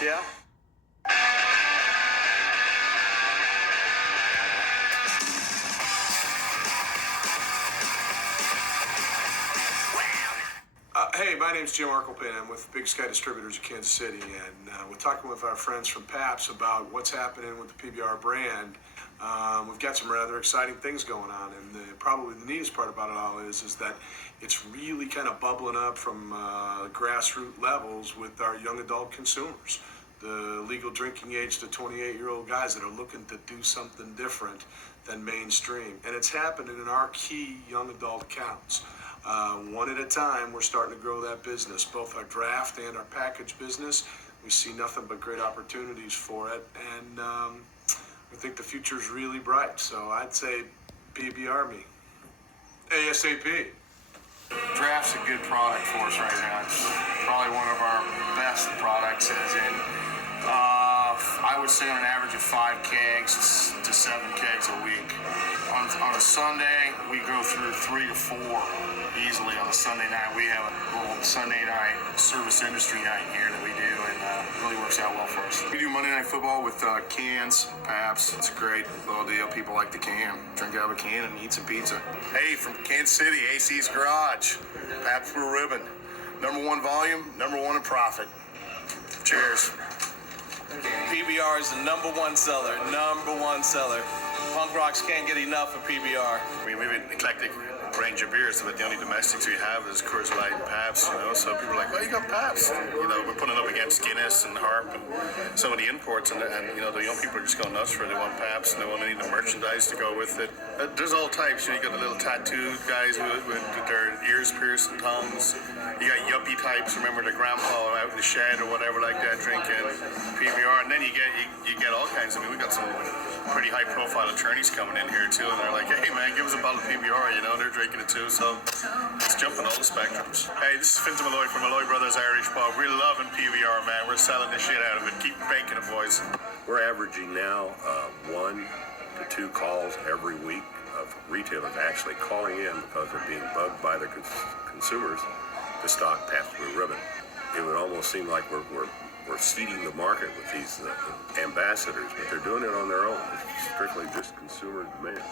Yeah. Hey, my name's Jim Arkelpin. I'm with Big Sky Distributors of Kansas City, and we're talking with our friends from Pabst about what's happening with the PBR brand. We've got some rather exciting things going on, and probably the neatest part about it all is that it's really kind of bubbling up from grassroots levels with our young adult consumers, the legal drinking age to 28-year-old guys that are looking to do something different than mainstream. And it's happening in our key young adult accounts. One at a time, we're starting to grow that business, both our draft and our package business. We see nothing but great opportunities for it, and I think the future is really bright. So I'd say PBR me. ASAP. Draft's a good product for us right now. It's probably one of our best products, as in, I would say on an average of 5 kegs to 7 kegs a week. On a Sunday, we go through 3 to 4 easily on a Sunday night. We have a little Sunday night service industry night here that we do, and it really works out well for us. We do Monday Night Football with cans, Pabst. It's a great little deal. People like the can. Drink out of a can and eat some pizza. Hey, from Kansas City, AC's Garage, Pabst Blue Ribbon. #1 volume, #1 in profit. Cheers. PBR is the #1 seller, #1 seller. Punk rocks can't get enough of PBR. I mean, we've an eclectic range of beers, but the only domestics we have is Coors Light and Pabst, so people are like, well, you got Pabst. We're putting it up against Guinness and Harp and some of the imports, and the young people are just going nuts for it. They want Pabst, and they want any of the merchandise to go with it. There's all types. You got the little tattooed guys with their ears pierced and tongues. You got yuppie types, remember the grandpa out in the shed or whatever like that drinking PBR, and then you get all kinds. I mean, we got some pretty high-profile attorneys coming in here too, and they're like, hey man, give us a bottle of PBR, they're drinking it too, so it's jumping all the spectrums. Hey, this is Fintan Malloy from Malloy Brothers Irish Pub. We're loving PBR, man. We're selling the shit out of it. Keep banking it, boys. We're averaging now 1 to 2 calls every week of retailers actually calling in because they're being bugged by their consumers to stock Pabst Blue Ribbon. It would almost seem like we're seeding the market with these ambassadors, but they're doing it on their own. It's strictly just consumer demand.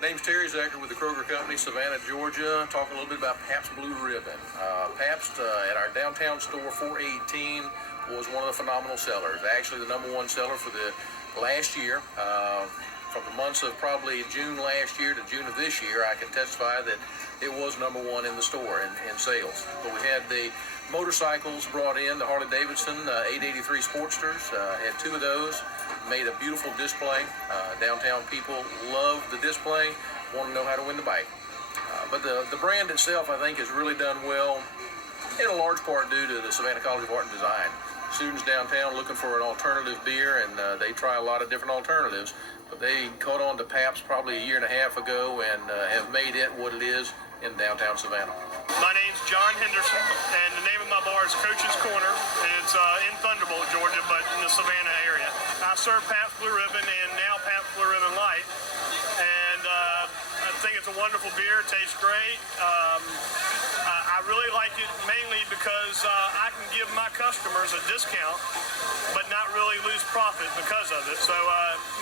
Name's Terry Zecker with the Kroger Company, Savannah, Georgia. Talking a little bit about Pabst Blue Ribbon. Pabst at our downtown store, 418, was one of the phenomenal sellers. Actually, the #1 seller for the last year. From the months of probably June last year to June of this year, I can testify that it was #1 in the store in sales. But we had the motorcycles brought in, the Harley-Davidson 883 Sportsters, had 2 of those, made a beautiful display. Downtown people love the display, want to know how to win the bike. But the brand itself, I think, has really done well, in a large part due to the Savannah College of Art and Design. Students downtown looking for an alternative beer, and they try a lot of different alternatives. But they caught on to Pabst probably a year and a half ago and have made it what it is in downtown Savannah. My name's John Henderson, and the name of my bar is Coach's Corner, and it's in Thunderbolt, Georgia, but in the Savannah area. I serve Pabst Blue Ribbon and now Pabst Blue Ribbon Light, and I think it's a wonderful beer. It tastes great. I really like it mainly because I can give my customers a discount, but not really lose profit because of it. So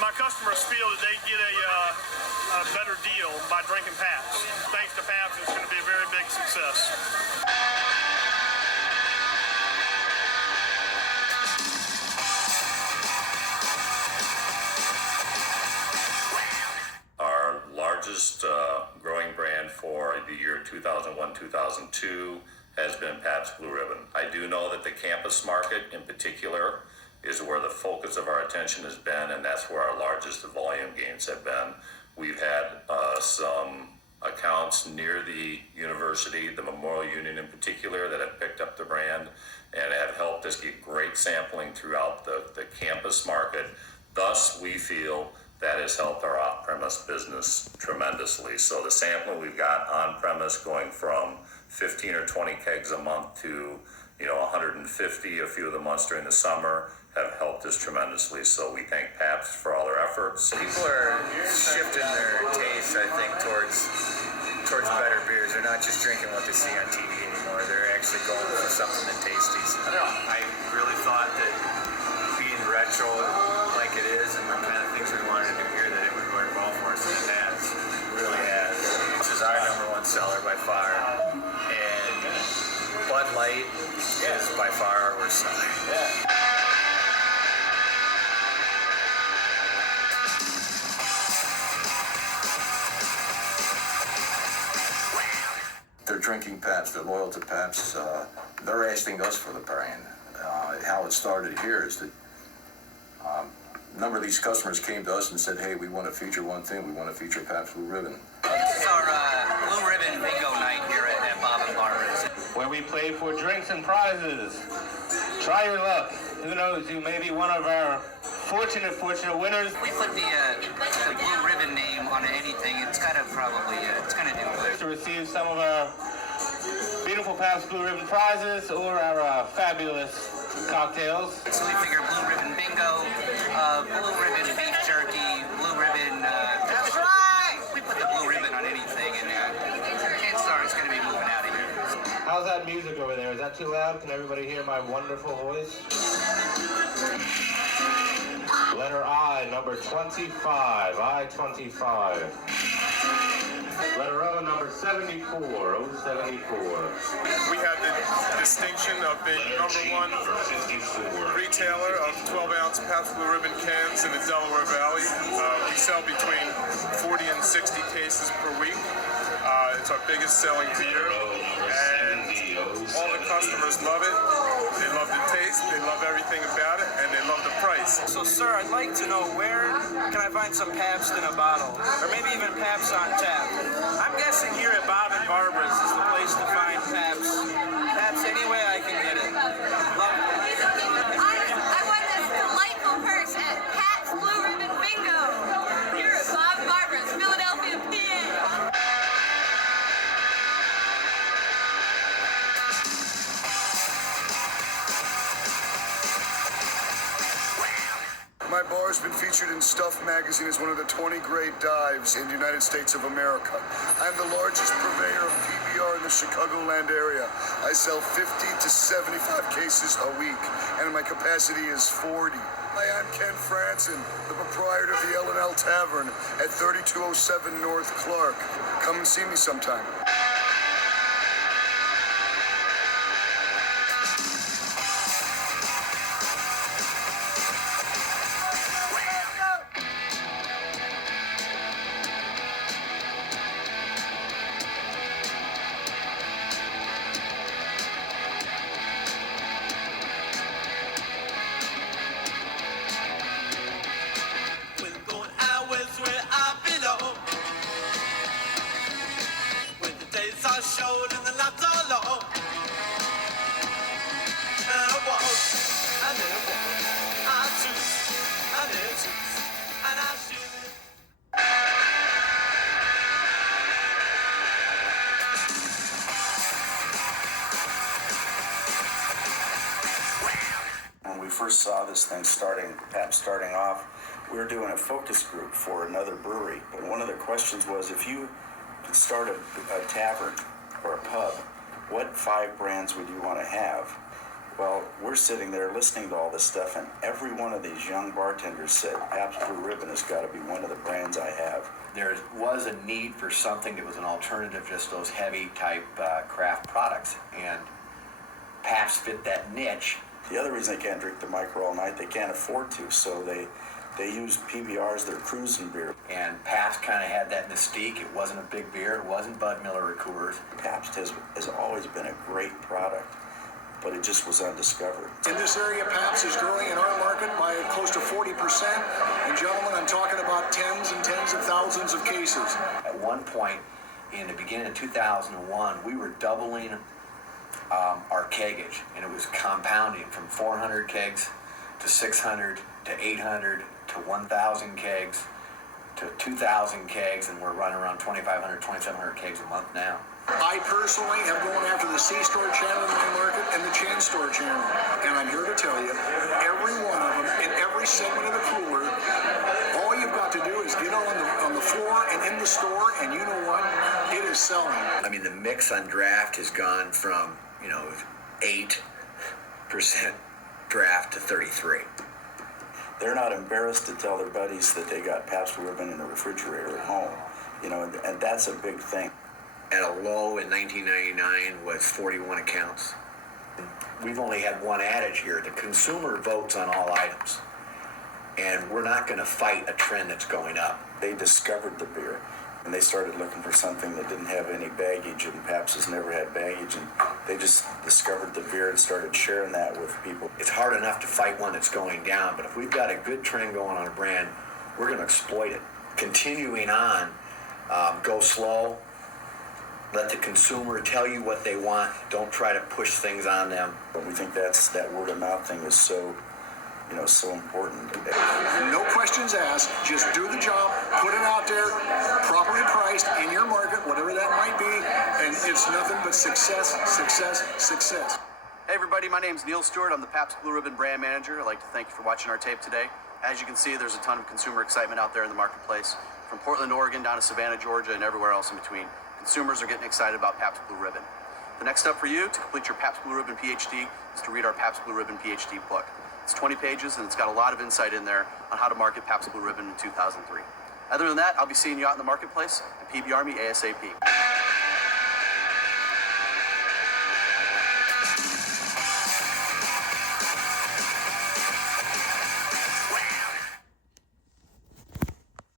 my customers feel that they get a better deal by drinking Pabst. Thanks to Pabst, it's going to be a very big success. Our largest growing brand for the year 2001-2002 has been Pabst Blue Ribbon. I do know that the campus market in particular is where the focus of our attention has been, and that's where our largest volume gains have been. We've had some accounts near the university, the Memorial Union in particular, that have picked up the brand and have helped us get great sampling throughout the campus market. Thus, we feel that has helped our off-premise business tremendously. So the sampling we've got on-premise going from 15 or 20 kegs a month to 150 a few of the months during the summer have helped us tremendously. So we thank Pabst for all their efforts. People are shifting their taste, I think, towards better beers. They're not just drinking what they see on TV anymore. They're actually going for something that tasty. I really thought that being retro like it is and the kind of things we wanted to do here, that it would work well for us, and it has. It really has. This is our #1 seller by far. And Bud Light is by far our worst seller. Yeah. They're drinking Pabst, they're loyal to Pabst. They're asking us for the brand. How it started here is that a number of these customers came to us and said, hey, we want to feature one thing, we want to feature Pabst Blue Ribbon. This is our Blue Ribbon Bingo night here at Bob and Barbara's, where we play for drinks and prizes. Try your luck. Who knows, you may be one of our fortunate winners. We put the Blue Ribbon name on anything, it's got to probably, it's going to do it. To receive some of our beautiful Pabst Blue Ribbon prizes or our fabulous cocktails. So we figure Blue Ribbon Bingo, Blue Ribbon Beef Jerky, Blue Ribbon... That's right! We put the Blue Ribbon on anything, and chances are it's going to be moving out of here. How's that music over there? Is that too loud? Can everybody hear my wonderful voice? Letter I, number 25, I-25. Letter O, number 74, O-74. We had the distinction of being #1 retailer of 12-ounce Pabst Blue Ribbon cans in the Delaware Valley. We sell between 40 and 60 cases per week. It's our biggest selling beer, and all the customers love it. They love the taste, they love everything about it, and they love the price. So, sir, I'd like to know, where can I find some Pabst in a bottle? Or maybe even Pabst on tap? I'm guessing here at Bob and Barbara's is the place to find Pabst. Pabst any way I can get it. Love it. I won this delightful purse at Pabst Blue Ribbon Bingo here at Bob and Barbara's, Philadelphia, PA. My bar has been featured in Stuff magazine as one of the 20 great dives in the United States of America. I'm the largest purveyor of PBR in the Chicagoland area. I sell 50 to 75 cases a week, and my capacity is 40. Hi, I'm Ken Franson, the proprietor of the L&L Tavern at 3207 North Clark. Come and see me sometime. When we first saw this thing starting off, we were doing a focus group for another brewery. And one of the questions was, if you could start a tavern or a pub, what 5 brands would you want to have? Well, we're sitting there listening to all this stuff, and every one of these young bartenders said, Pabst Blue Ribbon has got to be one of the brands I have. There was a need for something that was an alternative to just those heavy type craft products, and Pabst fit that niche. The other reason they can't drink the micro all night, they can't afford to, so they use PBR as their cruising beer. And Pabst kind of had that mystique. It wasn't a big beer. It wasn't Bud Miller or Coors. Pabst has always been a great product, but it just was undiscovered. In this area, Pabst is growing in our market by close to 40%. And gentlemen, I'm talking about tens and tens of thousands of cases. At one point, in the beginning of 2001, we were doubling our keggage, and it was compounding from 400 kegs to 600 to 800 to 1,000 kegs to 2,000 kegs, and we're running around 2,500, 2,700 kegs a month now. I personally am going after the C-store channel in my market and the chain store channel. And I'm here to tell you, every one of them, in every segment of the cooler, all you've got to do is get on the floor and in the store, and you know what? It is selling. I mean, the mix on draft has gone from, 8% draft to 33. They're not embarrassed to tell their buddies that they got Pabst Blue Ribbon in the refrigerator at home, and that's a big thing. At a low in 1999 was 41 accounts. We've only had one adage here: the consumer votes on all items, and we're not going to fight a trend that's going up. They discovered the beer, and they started looking for something that didn't have any baggage, and Pabst has never had baggage, and they just discovered the beer and started sharing that with people. It's hard enough to fight one that's going down, but if we've got a good trend going on a brand, we're going to exploit it. Continuing on, go slow. Let the consumer tell you what they want. Don't try to push things on them. But we think that word of mouth thing is so important. No questions asked. Just do the job, put it out there, properly priced in your market, whatever that might be, and it's nothing but success, success, success. Hey everybody, my name's Neil Stewart. I'm the Pabst Blue Ribbon brand manager. I'd like to thank you for watching our tape today. As you can see, there's a ton of consumer excitement out there in the marketplace, from Portland, Oregon, down to Savannah, Georgia, and everywhere else in between. Consumers are getting excited about Pabst Blue Ribbon. The next step for you to complete your Pabst Blue Ribbon PhD is to read our Pabst Blue Ribbon PhD book. It's 20 pages, and it's got a lot of insight in there on how to market Pabst Blue Ribbon in 2003. Other than that, I'll be seeing you out in the marketplace, and PBR me ASAP.